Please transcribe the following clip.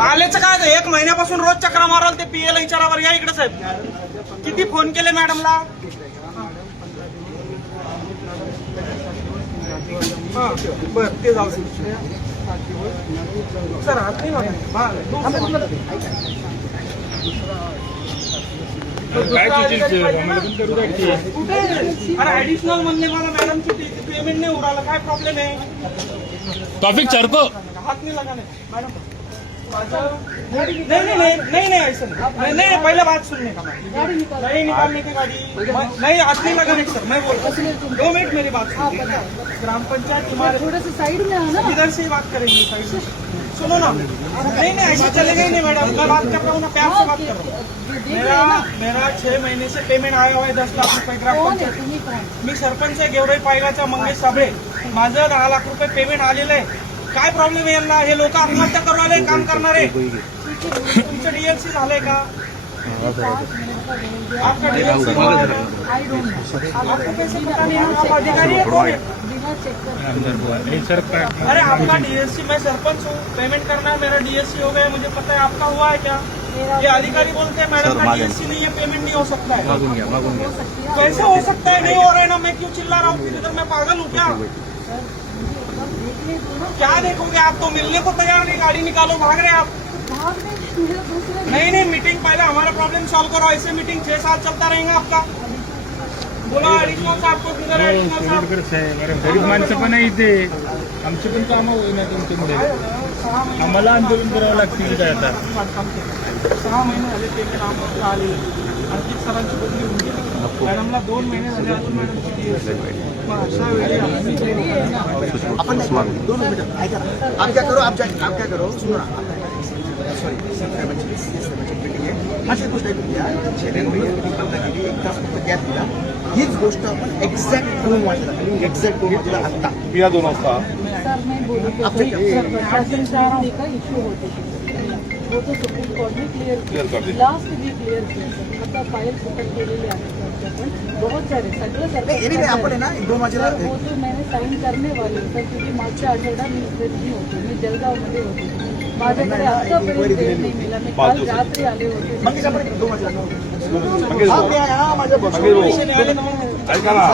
आलेचं काय, 1 महिन्यापासून रोज चक्रा माराल ते पीएला विचारावर. या इकडे साहेब, किती फोन केले मॅडमला. बर ते जाऊ सर. अरे ऍडिशनल म्हणले मला मॅडमची पेमेंट नाही उडाला. काय प्रॉब्लेम आहे. टॉपिक चरको हाथ नहीं लगाने मैडम. नहीं ऐसा नहीं. पहले बात सुनने का. नहीं निकालने की गाड़ी नहीं, हाथ नहीं लगाने सर. मैं बोलता हूँ 2 मिनट मेरी बात सुनिए. ग्राम पंचायत हमारे थोड़ा सा साइड में आना. इधर से ही बात करेंगे. साइड से सुनो ना. नहीं ऐसा चलेगा ही नहीं मैडम. मैं बात कर रहा हूँ ना, प्यार से बात कर रहा हूँ. मेरा 6 महीने से पेमेंट आया हुआ है 10 लाख रुपये ग्राम पंचायत. मी सरपंच आहे गेवराई पायगाचा मंगेश साबळे. माझं 10 लाख रुपये पेमेंट आलेलं आहे. काय प्रॉब्लेम आहे यांना. हे लोक आत्महत्या करू आले काम करणारे. तुमचं डीएलसी झालंय का. आपका डीएलसी हुआ है. आपको कैसे पता नहीं. आप अधिकारी है कौन है. अरे आपका डीएससी, मैं सरपंच हूँ. पेमेंट करना है, मेरा डीएससी हो गया. मुझे पता है. आपका हुआ है क्या. ये अधिकारी बोलते हैं मैडम का डीएससी नहीं है, पेमेंट नहीं हो सकता है. कैसे हो सकता है. नहीं हो रहा है ना. मैं क्यों चिल्ला रहा हूँ. इधर मैं पागल हूँ क्या. क्या देखोगे आप. तो मिलने को तैयार नहीं. गाड़ी निकालो, भाग रहे आप. नहीं मीटिंग पहले हमारा प्रॉब्लम सॉल्व करो. ऐसे मीटिंग 6 साल चलता रहेगा आपका. बोला ऍडिशनल साहब को. किधर है ऍडिशनल साहब. गरीब माणसं पण आहे इथे. आमचे पण कामं होईना तुमच्यामुळे. आम्हाला आंदोलन करावं लागतील काय आता. 6 महिने झाले पेमेंट आम्हाला आले. आणखी सरांची बदली होऊन गेली. मॅडमला 2 महिने झाले अजून मॅडमची. अशा वेळी अपन 2 मिनट ऐका ना. आप क्या करो सुनो ना. सॉरी अशी गोष्ट आहे. शेरेन भैया 1 तास फक्त गॅप दिला. हीच गोष्ट आपण एक्झॅक्ट 2 वाजता आत्ता या 2 वाजता सर मैं बोलूँ तो प्रशासन का इश्यू होते थे. वो तो सुप्रीम कोर्ट ने क्लियर कर दिया. लास्ट भी क्लियर किया सर. मतलब फाईल सुटत केलेली आहे. बहुत सारे सगळं आपण आहे ना 2 वाजेला. वो तो मैंने साइन करने वाले सर, क्योंकि मागच्या आठवड्यात मी इथे नाही होते. मी जळगावमध्ये होते. माझ्याकडे आतापर्यंत वेळ नाही मिळाला. मी काल रात्री आले होते. मग 2 वाजेला माझ्या ऐका ना.